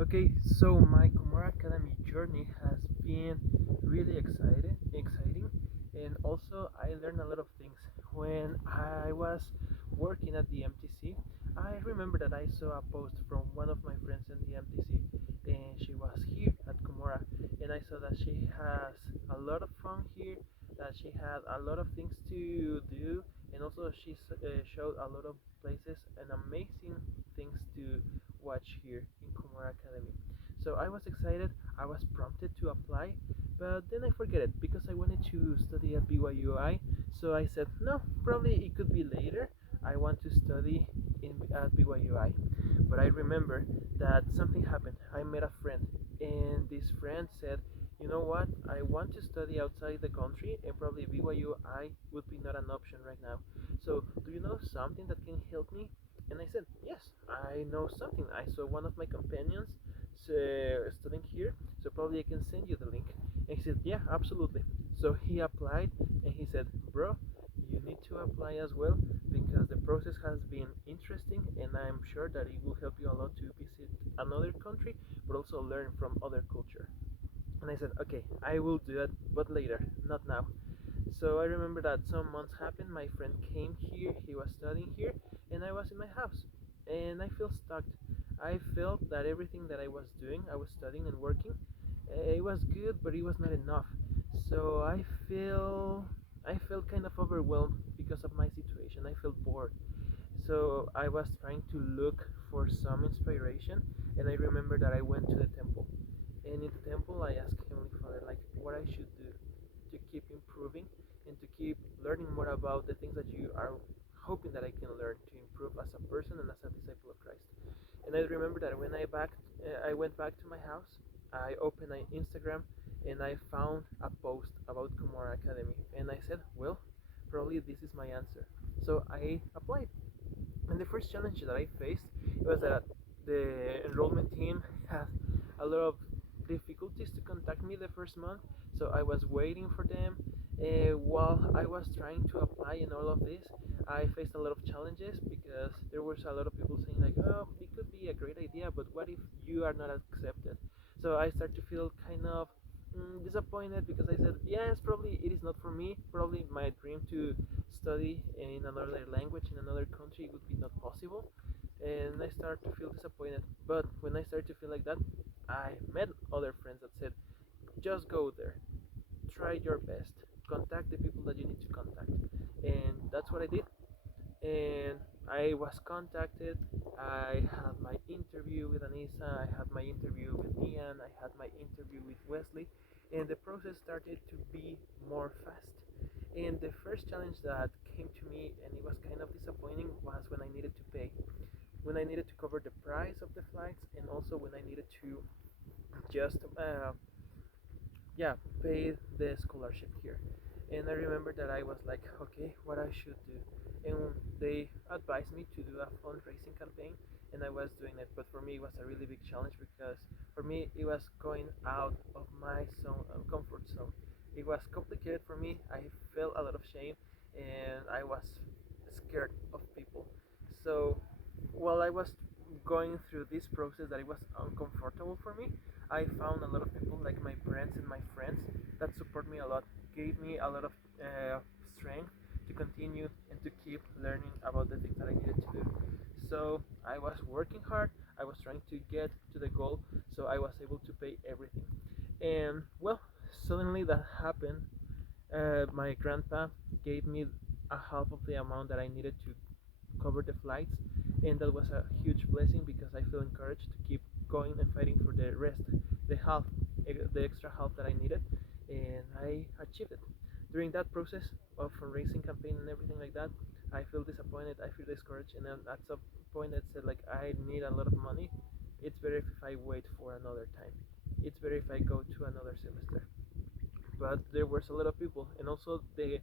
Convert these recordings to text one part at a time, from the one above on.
Okay, so my Kumar Academy journey has been really exciting, and also I learned a lot of things. When I was working at the MTC, I remember that I saw a post from one of my friends in the MTC, and she was here at Kumura, and I saw that she has a lot of fun here, that she had a lot of things to do, and also she showed a lot of places and amazing things to watch here in Kumura Academy. So I was excited, I was prompted to apply, but then I forget it because I wanted to study at BYUI. So I said, no, probably it could be later. I want to study at BYUI. But I remember that something happened. I met a friend, and this friend said, you know what, I want to study outside the country, and probably BYUI would be not an option right now. So, do you know something that can help me? And I said, yes, I know something. I saw one of my companions studying here, so probably I can send you the link. And he said, yeah, absolutely. So he applied, and he said, bro, you need to apply as well because the process has been interesting, and I'm sure that it will help you a lot to visit another country, but also learn from other culture. And I said, okay, I will do it, but later, not now. So I remember that some months happened. My friend came here, he was studying here, and I was in my house. And I felt stuck. I felt that everything that I was doing, I was studying and working, it was good, but it was not enough. So I felt kind of overwhelmed because of my situation. I felt bored. So I was trying to look for some inspiration, and I remember that I went to the temple. And in the temple, I asked Heavenly Father, like, what I should do to keep improving and to keep learning more about the things that you are hoping that I can learn to improve as a person and as a disciple of Christ. And I remember that when I went back to my house, I opened my Instagram and I found a post about Kumar Academy, and I said, well, probably this is my answer. So I applied, and the first challenge that I faced was that the enrollment team had a lot of difficulties to contact me the first month, so I was waiting for them. While I was trying to apply and all of this, I faced a lot of challenges because there was a lot of people saying like, "Oh, it could be a great idea, but what if you are not accepted?" So I start to feel kind of disappointed because I said, "Yes, probably it is not for me. Probably my dream to study in another language in another country would be not possible." And I start to feel disappointed. But when I started to feel like that, I met other friends that said, just go there, try your best, contact the people that you need to contact. And that's what I did. And I was contacted. I had my interview with Anissa, I had my interview with Ian, I had my interview with Wesley, and the process started to be more fast. And the first challenge that came to me, and it was kind of disappointing, was when I needed to pay. When I needed to cover the price of the flights, and also when I needed to just yeah, pay the scholarship here. And I remember that I was like, okay, what I should do. And they advised me to do a fundraising campaign, and I was doing it. But for me, it was a really big challenge because for me, it was going out of my comfort zone. It was complicated for me. I felt a lot of shame, and I was scared of people. So while I was going through this process that it was uncomfortable for me, I found a lot of people like my parents and my friends that support me a lot, gave me a lot of strength to continue and to keep learning about the things that I needed to do. So I was working hard, I was trying to get to the goal, so I was able to pay everything. And well, suddenly that happened. My grandpa gave me a half of the amount that I needed to cover the flights, and that was a huge blessing because I feel encouraged to keep going and fighting for the rest, the half, the extra half that I needed, and I achieved it. During that process of fundraising campaign and everything like that, I feel disappointed, I feel discouraged, and then at some point I said like I need a lot of money. It's better if I wait for another time. It's better if I go to another semester. But there was a lot of people, and also the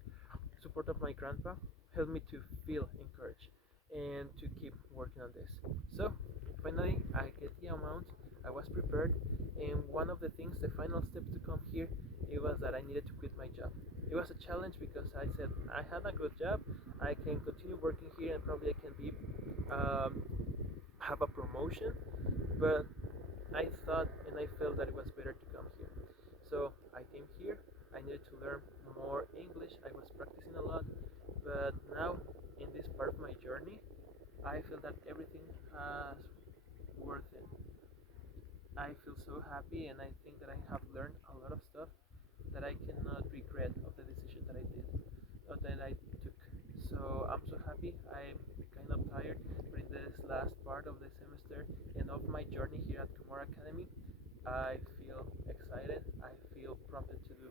support of my grandpa helped me to feel encouraged and to keep working on this. So finally, I get the amount. I was prepared, and one of the things, the final step to come here, it was that I needed to quit my job. It was a challenge because I said I had a good job. I can continue working here, and probably I can be have a promotion, but I thought and I felt that it was better to come here. So I came here. I needed to learn more English. I was practicing a lot, but now in this part of my journey, I feel that everything has worth it. I feel so happy, and I think that I have learned a lot of stuff that I cannot regret of the decision that I did or that I took. So I'm so happy. I'm kind of tired, but in this last part of the semester and of my journey here at Kumar Academy, I feel excited. I feel prompted to do